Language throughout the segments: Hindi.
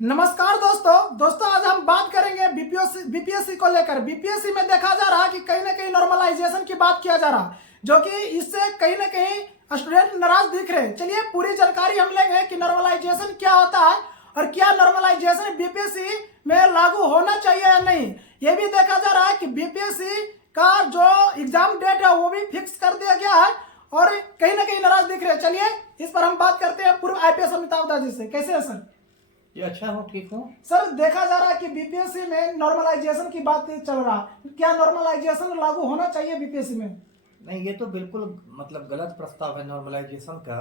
नमस्कार दोस्तों आज हम बात करेंगे बीपीएससी को लेकर। बीपीएससी में देखा जा रहा कि कहीं ना कहीं नॉर्मलाइजेशन की बात किया जा रहा, जो कि इससे कहीं ना कहीं स्टूडेंट नाराज दिख रहे हैं। चलिए पूरी जानकारी हम लेंगे कि नॉर्मलाइजेशन क्या होता है और क्या नॉर्मलाइजेशन बीपीएससी में लागू होना चाहिए या नहीं। ये भी देखा जा रहा है कि बीपीएससी का जो एग्जाम डेट है वो भी फिक्स कर दिया गया है और कहीं ना कहीं नाराज दिख रहे हैं। चलिए इस पर हम बात करते हैं पूर्व आईपीएस अमिताभ दास जी से। कैसे है सर? जी अच्छा हूँ, ठीक हूँ। सर देखा जा रहा है कि बीपीएससी में नॉर्मलाइजेशन की बात चल रहा, क्या नॉर्मलाइजेशन लागू होना चाहिए बीपीएससी में? नहीं, ये तो बिल्कुल मतलब गलत प्रस्ताव है नॉर्मलाइजेशन का।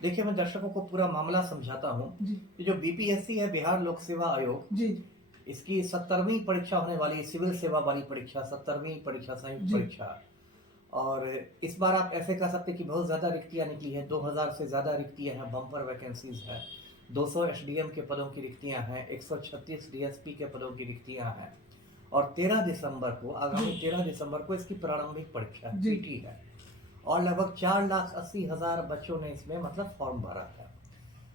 देखिए, मैं दर्शकों को पूरा मामला समझाता हूँ। ये जो बीपीएससी है, बिहार लोक सेवा आयोग जी, इसकी 70वीं परीक्षा होने वाली है, सिविल सेवा वाली परीक्षा, 70वीं परीक्षा, संयुक्त परीक्षा। और इस बार आप ऐसे कह सकते कि बहुत ज्यादा रिक्तियां निकली है। 2000 से ज्यादा रिक्तियां हैं, बम्पर वैकेंसीज है। 200 एसडीएम के पदों की रिक्तियां हैं, 136 डीएसपी के पदों की रिक्तियां हैं। और 13 दिसंबर को, आगामी 13 दिसंबर को इसकी प्रारंभिक परीक्षा पीटी है। और लगभग 4,80,000 बच्चों ने इसमें मतलब फॉर्म भरा था।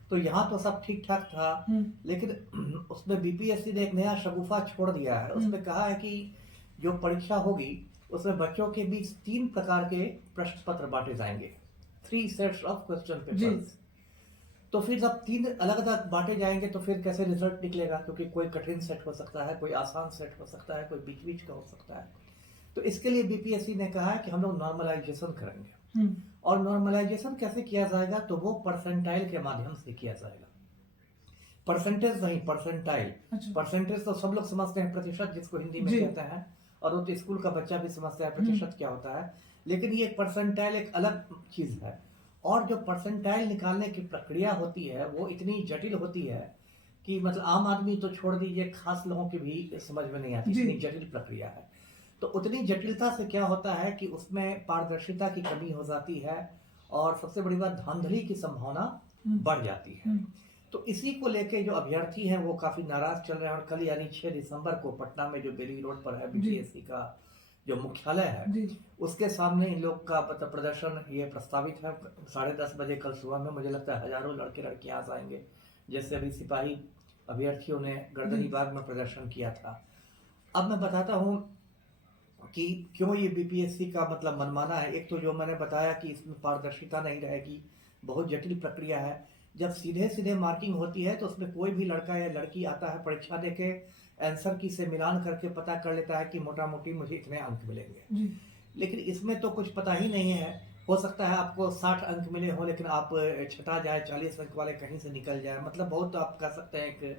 तो यहाँ तो सब ठीक ठाक था, लेकिन उसमें बीपीएससी ने एक नया शगुफा छोड़ दिया है। उसमें कहा है कि जो परीक्षा होगी उसमें बच्चों के बीच 3 प्रकार के प्रश्न पत्र बांटे जाएंगे, 3 सेट्स ऑफ क्वेश्चन पेपर्स। तो फिर जब 3 अलग अलग बांटे जाएंगे तो फिर कैसे रिजल्ट निकलेगा? क्योंकि कोई कठिन सेट हो सकता है, कोई आसान सेट हो सकता है, कोई बीच बीच का हो सकता है। तो इसके लिए बीपीएससी ने कहा है कि हम लोग नॉर्मलाइजेशन करेंगे। और नॉर्मलाइजेशन कैसे किया जाएगा? तो वो परसेंटाइल के माध्यम से किया जाएगा। परसेंटेज नहीं, परसेंटाइल। परसेंटेज तो सब लोग समझते हैं, प्रतिशत जिसको हिंदी में कहते हैं, और वो तो स्कूल का बच्चा भी समझता है प्रतिशत क्या होता है। लेकिन ये परसेंटाइल एक अलग चीज है। और जो परसेंटाइल निकालने की प्रक्रिया होती है वो इतनी जटिल होती है कि मतलब आम आदमी तो छोड़ दीजिए, खास लोगों की भी समझ में नहीं आती, इतनी जटिल प्रक्रिया है। तो उतनी जटिलता से क्या होता है कि उसमें पारदर्शिता की कमी हो जाती है और सबसे बड़ी बात धांधली की संभावना बढ़ जाती है। तो इसी को लेके जो अभ्यर्थी हैं वो काफी नाराज चल रहे हैं। और कल यानी 6 दिसंबर को पटना में जो बेली रोड पर है बीपीएससी का जो मुख्यालय है, उसके सामने इन लोग का मतलब प्रदर्शन ये प्रस्तावित है। 10:30 बजे कल सुबह में मुझे लगता है हजारों लड़के लड़कियां आ जाएंगे, जैसे अभी सिपाही अभ्यर्थियों ने गर्दनी बाग में प्रदर्शन किया था। अब मैं बताता हूँ कि क्यों ये बीपीएससी का मतलब मनमाना है। एक तो जो मैंने बताया कि इसमें पारदर्शिता नहीं रहेगी, बहुत जटिल प्रक्रिया है। जब सीधे सीधे मार्किंग होती है तो उसमें कोई भी लड़का या लड़की आता है, परीक्षा देके आंसर की से मिलान करके पता कर लेता है कि मोटा मोटी मुझे इतने अंक मिलेंगे। लेकिन इसमें तो कुछ पता ही नहीं है। हो सकता है आपको 60 अंक मिले हो, लेकिन आप छटा जाए, 40 अंक वाले कहीं से निकल जाए। मतलब बहुत आप कह सकते हैं एक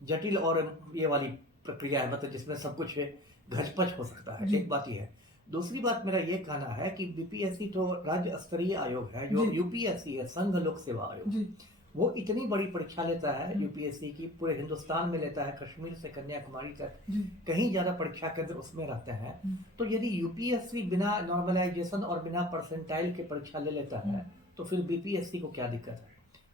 जटिल और ये वाली प्रक्रिया है, मतलब जिसमें सब कुछ घचपच हो सकता है। एक बात यह है। दूसरी बात मेरा ये कहना है कि बीपीएससी तो राज्य स्तरीय आयोग है। जो यूपीएससी है, संघ लोक सेवा आयोग, वो इतनी बड़ी परीक्षा लेता है यूपीएससी की, पूरे हिंदुस्तान में लेता है, कश्मीर से कन्याकुमारी तक कहीं ज्यादा परीक्षा केंद्र उसमें रहते हैं। तो यदि यूपीएससी बिना नॉर्मलाइजेशन और बिना परसेंटाइल के परीक्षा ले लेता है तो फिर बीपीएससी को क्या दिक्कत है?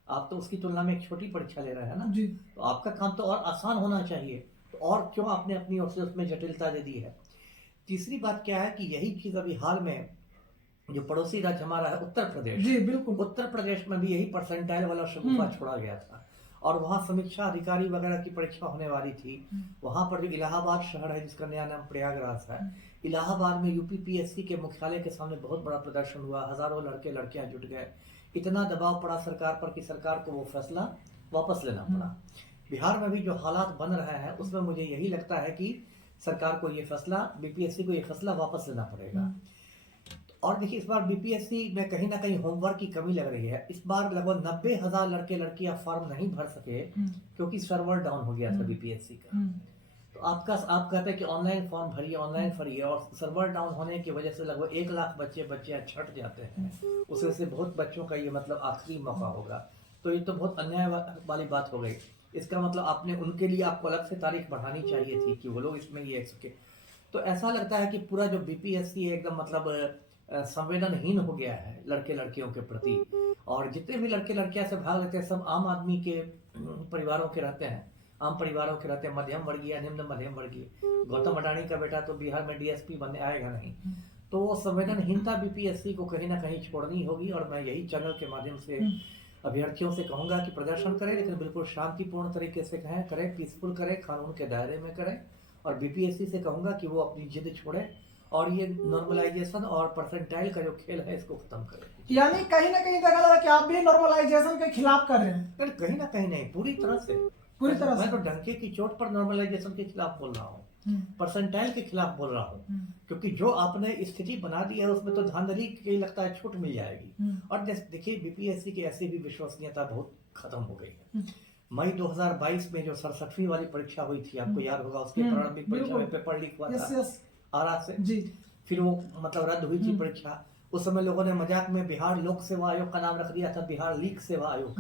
आप तो उसकी तुलना में एक छोटी परीक्षा ले रहे हैं ना, तो आपका काम तो और आसान होना चाहिए। तो और क्यों आपने अपनी ओर से उसमें जटिलता दे दी है? तीसरी बात क्या है कि यही चीज अभी हाल में जो पड़ोसी राज्य हमारा है उत्तर प्रदेश, बिल्कुल, उत्तर प्रदेश में भी यही परसेंटाइल वाला शगुफा छोड़ा गया था। और वहां समीक्षा अधिकारी वगैरह की परीक्षा होने वाली थी। वहां पर जो इलाहाबाद शहर है, जिसका नया नाम प्रयागराज है, इलाहाबाद में यूपीपीएससी के मुख्यालय के सामने बहुत बड़ा प्रदर्शन हुआ। हजारों लड़के लड़कियां जुट गए। इतना दबाव पड़ा सरकार पर कि सरकार को वो फैसला वापस लेना पड़ा। बिहार में भी जो हालात बन रहे हैं उसमें मुझे यही लगता है कि सरकार को ये फैसला, बीपीएससी को ये फैसला वापस लेना पड़ेगा। और देखिए, इस बार बीपीएससी में कहीं ना कहीं होमवर्क की कमी लग रही है। इस बार लगभग 90,000 लड़के लड़कियां फॉर्म नहीं भर सके क्योंकि सर्वर डाउन हो गया था बीपीएससी का। तो आप कहते हैं कि ऑनलाइन फॉर्म भरिए, ऑनलाइन भरिए, और सर्वर डाउन होने की वजह से लगभग 1 लाख बच्चे छट जाते हैं। उसमें से बहुत बच्चों का ये मतलब आखिरी मौका होगा। तो ये तो बहुत अन्याय वाली बात हो गई। इसका मतलब आपने उनके लिए आपको अलग से तारीख बढ़ानी चाहिए थी कि वो लोग इसमें ये सके। तो ऐसा लगता है कि पूरा जो बीपीएससी है एकदम मतलब संवेदनहीन हो गया है लड़के लड़कियों के प्रति। और जितने भी लड़के लड़कियां से भाग लेते हैं सब आम आदमी के परिवारों के रहते हैं, आम परिवारों के रहते हैं, मध्यम वर्गीय, निम्न मध्यम वर्गीय। गौतम अडानी का बेटा तो बिहार में डीएसपी बनने आएगा नहीं। तो वो संवेदनहीनता बीपीएससी को कहीं ना कहीं छोड़नी होगी। और मैं यही चैनल के माध्यम से अभ्यर्थियों से कहूंगा कि प्रदर्शन करें, लेकिन बिल्कुल शांतिपूर्ण तरीके से करें, पीसफुल करें, कानून के दायरे में करें। और बीपीएससी से कहूंगा कि वो अपनी जिद छोड़े और ये नॉर्मलाइजेशन और परसेंटाइल का जो खेल है इसको खत्म करें। यानी कहीं ना कहीं देखा जा रहा है कि आप भी नॉर्मलाइजेशन के खिलाफ कर रहे हैं। पर कहीं ना कहीं नहीं, पूरी तरह से। पूरी तरह मैं से। तो डंके की चोट पर नॉर्मलाइजेशन के खिलाफ बोल रहा हूँ, परसेंटाइल के खिलाफ बोल रहा हूँ, क्योंकि जो आपने स्थिति बना दी है उसमें तो धांधली की लगता है छूट मिल जाएगी। और देखिए बीपीएससी की ऐसी भी विश्वसनीयता बहुत खत्म हो गई है। मई 2022 में जो 67वीं वाली परीक्षा हुई थी, आपको याद होगा, उसकी प्रारंभिक परीक्षा में पेपर लीक हुआ था आरा से जी। फिर वो मतलब रद्द हुई थी परीक्षा। उस समय लोगों ने मजाक में बिहार लोक सेवा आयोग का नाम रख दिया था बिहार लीक सेवा आयोग।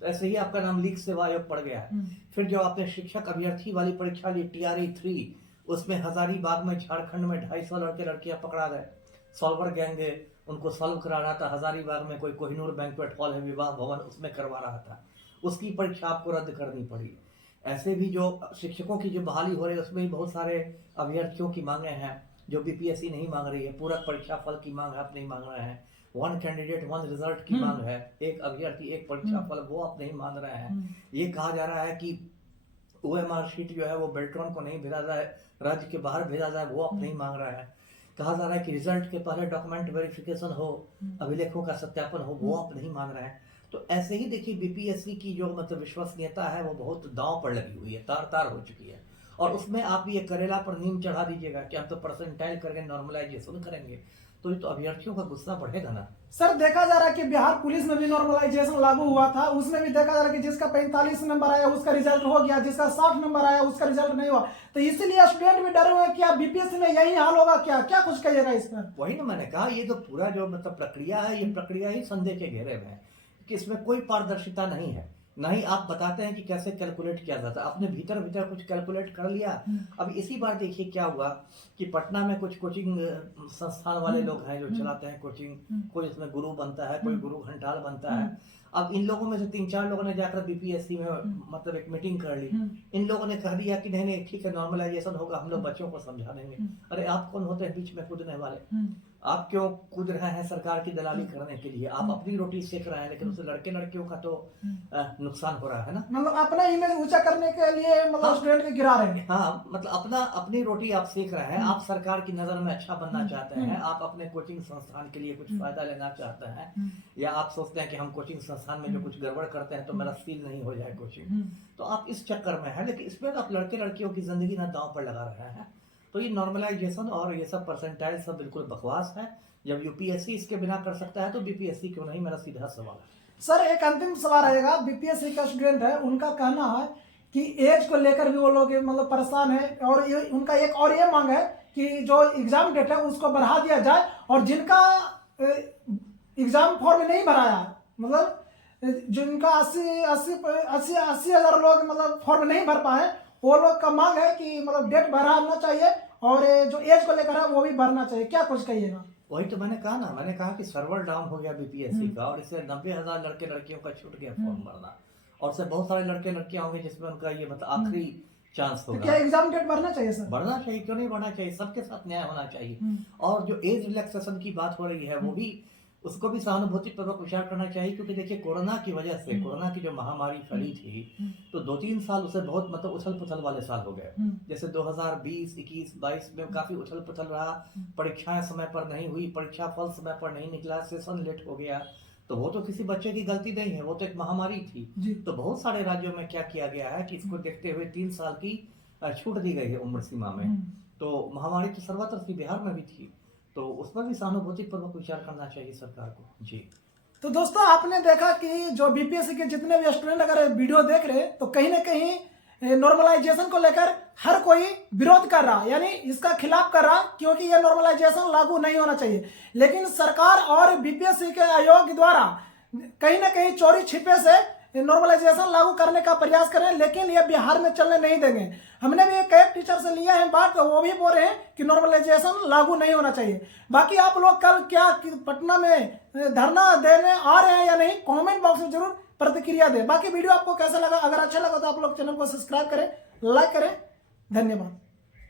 तो ऐसे ही आपका नाम लीक सेवा आयोग पड़ गया है। फिर जो आपने शिक्षक अभ्यर्थी वाली परीक्षा ली TRE 3, उसमें हजारीबाग में झारखंड में 250 लड़के लड़कियां पकड़ा गए। सॉल्वर गैंग उनको सॉल्व करा रहा था। हजारीबाग में कोई कोहिनूर बैंक्वेट हॉल है, विवाह भवन, उसमें करवा रहा था। उसकी परीक्षा आपको रद्द करनी पड़ी। ऐसे भी जो शिक्षकों की जो बहाली हो रही है उसमें भी बहुत सारे अभ्यर्थियों की मांगे हैं जो बीपीएससी नहीं मांग रही है। पूरक परीक्षा फल की मांग आप नहीं मांग रहे हैं। 1 कैंडिडेट 1 रिजल्ट की मांग है, एक अभ्यर्थी एक परीक्षा फल, वो आप नहीं मान रहे हैं। ये कहा जा रहा है कि OMR शीट जो है वो बेल्ट्रॉन को नहीं भेजा जाए, राज्य के बाहर भेजा जाए, वो आप नहीं मांग रहे हैं। कहा जा रहा है कि रिजल्ट के पहले डॉक्यूमेंट वेरिफिकेशन हो, अभिलेखों का सत्यापन हो, वो आप नहीं मान रहे हैं। तो ऐसे ही देखिए बीपीएससी की जो मतलब विश्वसनीयता है वो बहुत दांव पर लगी हुई है, तार तार हो चुकी है। और उसमें आप ये करेला पर नीम चढ़ा दीजिएगा कि हम तो परसेंटाइल करेंगे, नॉर्मलाइजेशन करेंगे, तो ये तो अभ्यर्थियों का गुस्सा बढ़ेगा ना। सर देखा जा रहा है कि बिहार पुलिस में भी नॉर्मलाइजेशन लागू हुआ था, उसमें भी देखा जा रहा है कि जिसका 45 नंबर आया उसका रिजल्ट हो गया, जिसका 60 नंबर आया उसका रिजल्ट नहीं हुआ। तो इसीलिए स्टूडेंट भी डरे हुए हैं कि आप बीपीएससी में यही हाल होगा, क्या क्या कुछ कहिएगा इस पर? वही ना मैंने कहा, ये तो पूरा जो मतलब प्रक्रिया है, ये प्रक्रिया ही संदेह के घेरे में है कि इसमें कोई पारदर्शिता नहीं है। ना ही आप बताते हैं कि कैसे कैलकुलेट किया जाता है। आपने भीतर भीतर कुछ कैलकुलेट कर लिया। अब इसी बार देखिए क्या हुआ कि पटना में कुछ कोचिंग संस्थान वाले लोग हैं जो चलाते हैं कोचिंग, कोई इसमें गुरु बनता है, कोई गुरु घंटाल बनता है। अब इन लोगों में से 3-4 लोगों ने जाकर बीपीएससी में मतलब एक मीटिंग कर ली। इन लोगों ने कह दिया कि नहीं नहीं ठीक है, नॉर्मलाइजेशन होगा, हम लोग बच्चों को समझा देंगे। अरे आप कौन होते हैं बीच में कूदने वाले? आप क्यों कूद रहे हैं सरकार की दलाली करने के लिए? आप अपनी रोटी सेक रहे हैं, लेकिन उससे लड़के लड़कियों का तो नुकसान हो रहा है ना। मतलब अपना इमेज ऊंचा करने के लिए मतलब स्टूडेंट को गिरा रहे हैं। हाँ, मतलब अपनी रोटी आप सेक रहे हैं। आप सरकार की नजर में अच्छा बनना चाहते हैं, आप अपने कोचिंग संस्थान के लिए कुछ फायदा लेना चाहते हैं, या आप सोचते हैं कि हम कोचिंग संस्थान में जो कुछ गड़बड़ करते हैं तो मेरा सील नहीं हो जाए कोचिंग, तो आप इस चक्कर में है। लेकिन इसमें आप लड़के लड़कियों की जिंदगी ना दांव पर लगा रहे हैं। तो ये नॉर्मलाइजेशन और ये सब परसेंटाइल सब बिल्कुल बकवास है। जब यूपीएससी इसके बिना कर सकता है तो बीपीएससी क्यों नहीं, मेरा सीधा सवाल है। सर एक अंतिम सवाल रहेगा, बीपीएससी का स्टूडेंट है, उनका कहना है कि एज को लेकर भी वो लोग मतलब परेशान है, और उनका एक और ये मांग है कि जो एग्जाम डेट है उसको बढ़ा दिया जाए, और जिनका एग्जाम फॉर्म नहीं भराया, मतलब जिनका 80 हजार लोग मतलब फॉर्म नहीं भर पाए, वो लोग का मांग है कि मतलब डेट बढ़ाना चाहिए, और जो एज को लेकर है वो भी भरना चाहिए। क्या कुछ कहिएगा? वही तो मैंने कहा ना, मैंने कहा कि सर्वर डाउन हो गया बीपीएससी का, और इससे 90,000 लड़के लड़कियों का छूट गया फॉर्म भरना, और से बहुत सारे लड़के लड़कियां होंगे जिसमें उनका ये मतलब आखिरी चांस होगा। तो क्या एग्जाम डेट बढ़ना चाहिए सर? बढ़ना चाहिए, क्यों नहीं बढ़ना चाहिए, सबके साथ न्याय होना चाहिए। और जो एज रिलैक्सेशन की बात हो रही है वो भी, उसको भी सहानुभूति पूर्वक विचार करना चाहिए। क्योंकि देखिए कोरोना की वजह से, कोरोना की जो महामारी फैली थी, तो 2-3 साल उसे बहुत मतलब उछल पुछल वाले साल हो गए। जैसे 2020, 21, 22 में काफी उछल पुछल रहा, परीक्षाएं समय पर नहीं हुई, परीक्षा फल समय पर नहीं निकला, सेशन लेट हो गया। तो वो तो किसी बच्चे की गलती नहीं है, वो तो एक महामारी थी। तो बहुत सारे राज्यों में क्या किया गया है कि इसको देखते हुए 3 साल की छूट दी गई है उम्र सीमा में। तो महामारी तो सर्वत्र थी, बिहार में भी थी, तो उस पर भी सहानुभूति पूर्वक विचार करना चाहिए सरकार को जी। तो दोस्तों आपने देखा कि जो बीपीएससी के जितने भी स्टूडेंट अगर वीडियो देख रहे हैं तो कहीं ना कहीं नॉर्मलाइजेशन को लेकर हर कोई विरोध कर रहा, यानी इसका खिलाफ कर रहा, क्योंकि ये नॉर्मलाइजेशन लागू नहीं होना चाहिए। लेकिन सरकार और बीपीएससी के आयोग द्वारा कहीं ना कहीं चोरी छिपे से नॉर्मलाइजेशन लागू करने का प्रयास कर रहे हैं, लेकिन ये बिहार में चलने नहीं देंगे। हमने भी कई टीचर से लिया है बात, तो वो भी बोल रहे हैं कि नॉर्मलाइजेशन लागू नहीं होना चाहिए। बाकी आप लोग कल क्या पटना में धरना देने आ रहे हैं या नहीं, कमेंट बॉक्स में जरूर प्रतिक्रिया दें। बाकी वीडियो आपको कैसा लगा? अगर अच्छा लगा तो आप लोग चैनल को सब्सक्राइब करें, लाइक करें। धन्यवाद।